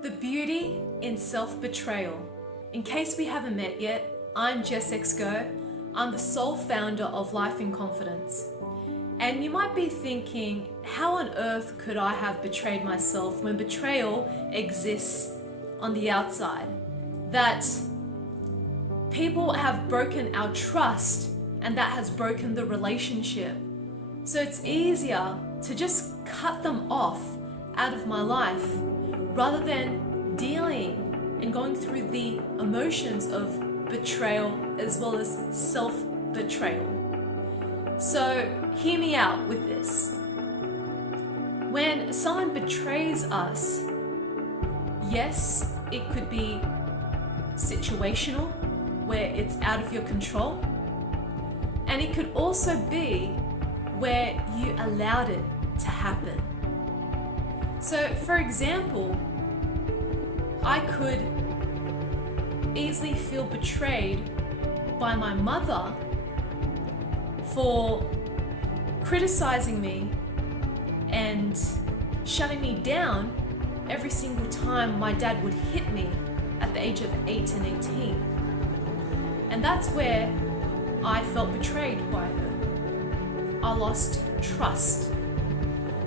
The beauty in self-betrayal. In case we haven't met yet, I'm Jess. I'm the sole founder of Life in Confidence. And you might be thinking, how on earth could I have betrayed myself when betrayal exists on the outside? That people have broken our trust and that has broken the relationship. So it's easier to just cut them off out of my life rather than dealing and going through the emotions of betrayal as well as self-betrayal. So hear me out with this. When someone betrays us, yes, it could be situational, where it's out of your control, and it could also be where you allowed it to happen. So, for example, I could easily feel betrayed by my mother for criticizing me and shutting me down every single time my dad would hit me at the age of 8 and 18. And that's where I felt betrayed by her. I lost trust.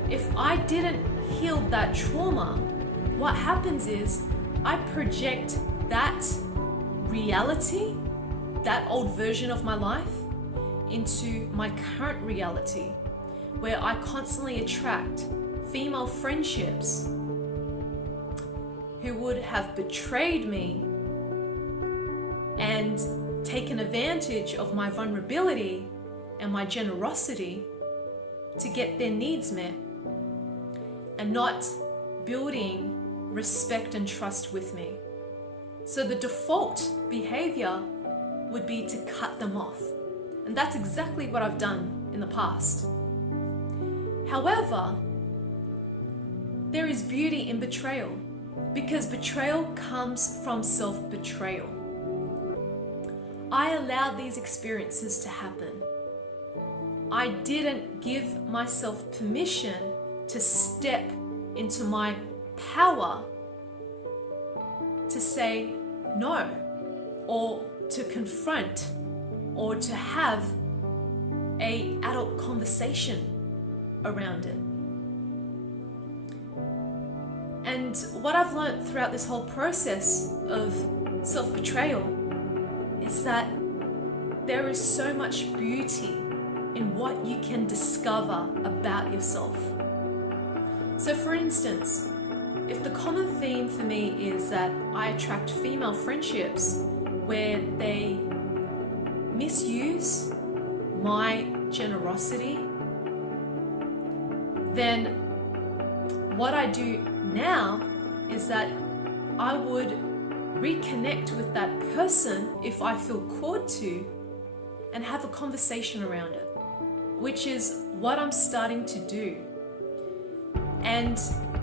If I didn't heal that trauma, what happens is I project that reality, that old version of my life, into my current reality, where I constantly attract female friendships who would have betrayed me and taken advantage of my vulnerability and my generosity to get their needs met, and not building respect and trust with me. So the default behavior would be to cut them off. And that's exactly what I've done in the past. However, there is beauty in betrayal, because betrayal comes from self-betrayal. I allowed these experiences to happen. I didn't give myself permission to step into my power to say no, or to confront, or to have an adult conversation around it. And what I've learned throughout this whole process of self-betrayal is that there is so much beauty in what you can discover about yourself. So for instance, if the common theme for me is that I attract female friendships where they misuse my generosity, then what I do now is that I would reconnect with that person if I feel called to, and have a conversation around it, which is what I'm starting to do. And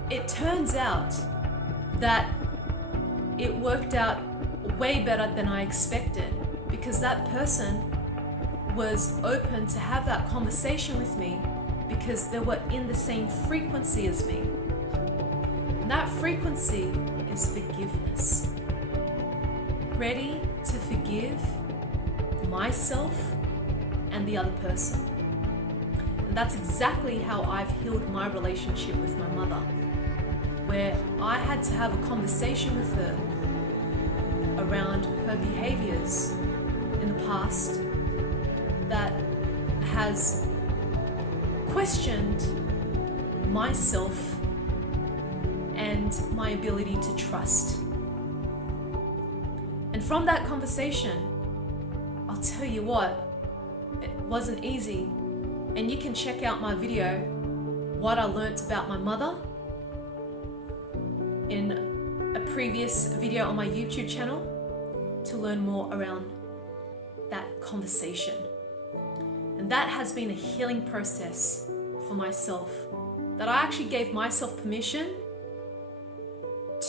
it turns out that it worked out way better than I expected, because that person was open to have that conversation with me because they were in the same frequency as me. And that frequency is forgiveness. Ready to forgive myself and the other person. And that's exactly how I've healed my relationship with my mother, where I had to have a conversation with her around her behaviors in the past that has questioned myself and my ability to trust. And from that conversation, I'll tell you what, it wasn't easy. And you can check out my video, What I Learnt About My Mother, in a previous video on my YouTube channel, to learn more around that conversation. And that has been a healing process for myself, that I actually gave myself permission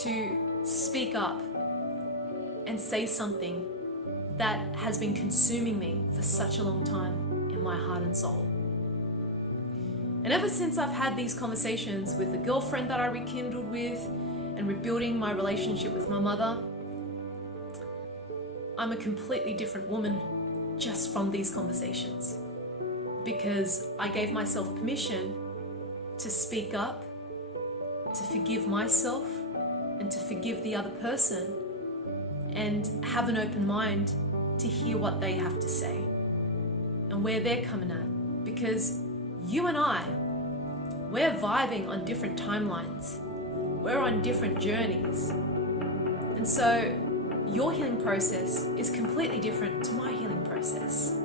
to speak up and say something that has been consuming me for such a long time in my heart and soul. And ever since I've had these conversations with a girlfriend that I rekindled with, and rebuilding my relationship with my mother, I'm a completely different woman just from these conversations, because I gave myself permission to speak up, to forgive myself, and to forgive the other person, and have an open mind to hear what they have to say and where they're coming at. Because you and I, we're vibing on different timelines. We're on different journeys. And so your healing process is completely different to my healing process.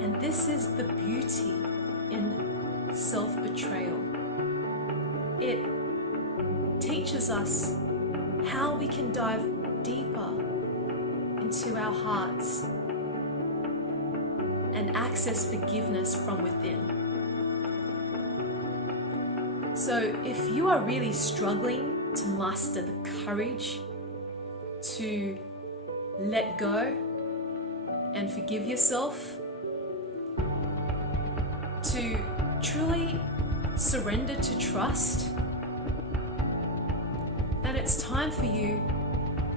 And this is the beauty in self-betrayal. It teaches us how we can dive deeper into our hearts and access forgiveness from within. So if you are really struggling to muster the courage to let go and forgive yourself, to truly surrender to trust, then it's time for you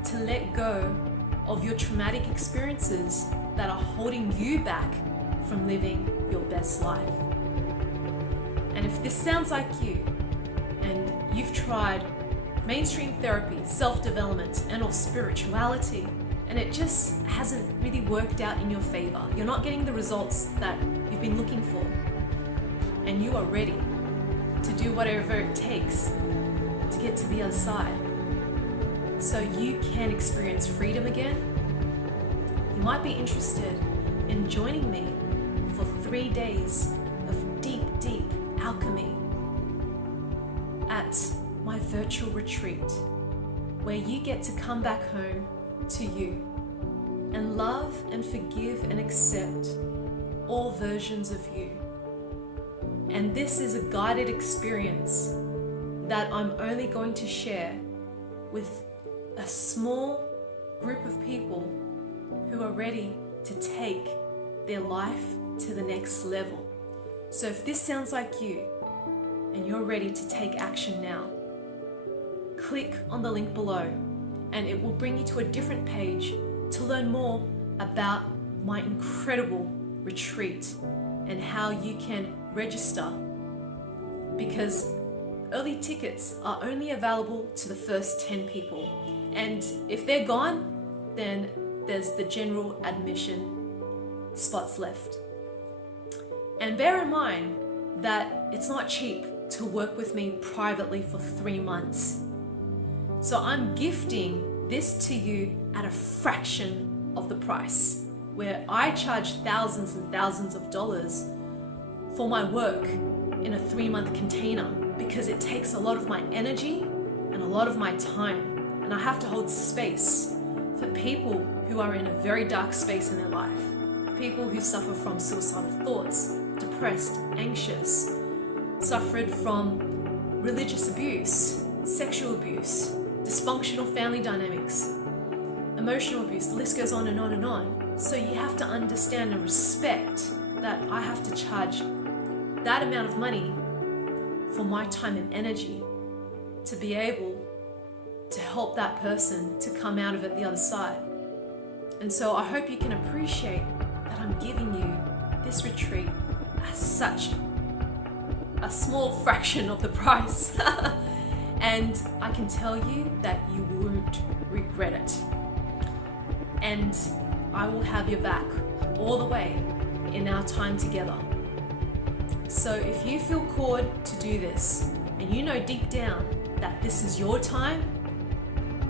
to let go of your traumatic experiences that are holding you back from living your best life. And if this sounds like you, and you've tried mainstream therapy, self-development, and or spirituality, and it just hasn't really worked out in your favor, you're not getting the results that you've been looking for, and you are ready to do whatever it takes to get to the other side so you can experience freedom again, you might be interested in joining me for 3 days of deep alchemy at my virtual retreat, where you get to come back home to you and love and forgive and accept all versions of you. And this is a guided experience that I'm only going to share with a small group of people who are ready to take their life to the next level. So if this sounds like you and you're ready to take action now, click on the link below and it will bring you to a different page to learn more about my incredible retreat and how you can register, because early tickets are only available to the first 10 people, and if they're gone, then there's the general admission spots left. And bear in mind that it's not cheap to work with me privately for 3 months. So I'm gifting this to you at a fraction of the price, where I charge thousands and thousands of dollars for my work in a 3-month container, because it takes a lot of my energy and a lot of my time, and I have to hold space for people who are in a very dark space in their life, people who suffer from suicidal thoughts, depressed, anxious, suffered from religious abuse, sexual abuse, dysfunctional family dynamics, emotional abuse, the list goes on and on and on. So you have to understand and respect that I have to charge that amount of money for my time and energy to be able to help that person to come out of it the other side. And so I hope you can appreciate that I'm giving you this retreat at such a small fraction of the price. And I can tell you that you won't regret it. And I will have your back all the way in our time together. So if you feel called to do this, and you know deep down that this is your time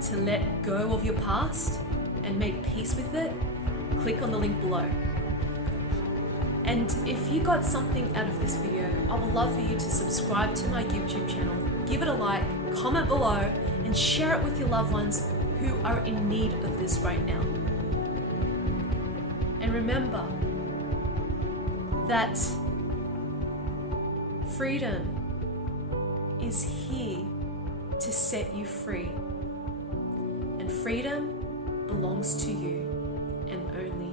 to let go of your past and make peace with it, click on the link below. And if you got something out of this video, I would love for you to subscribe to my YouTube channel, give it a like, comment below, and share it with your loved ones who are in need of this right now. And remember that freedom is here to set you free. And freedom belongs to you and only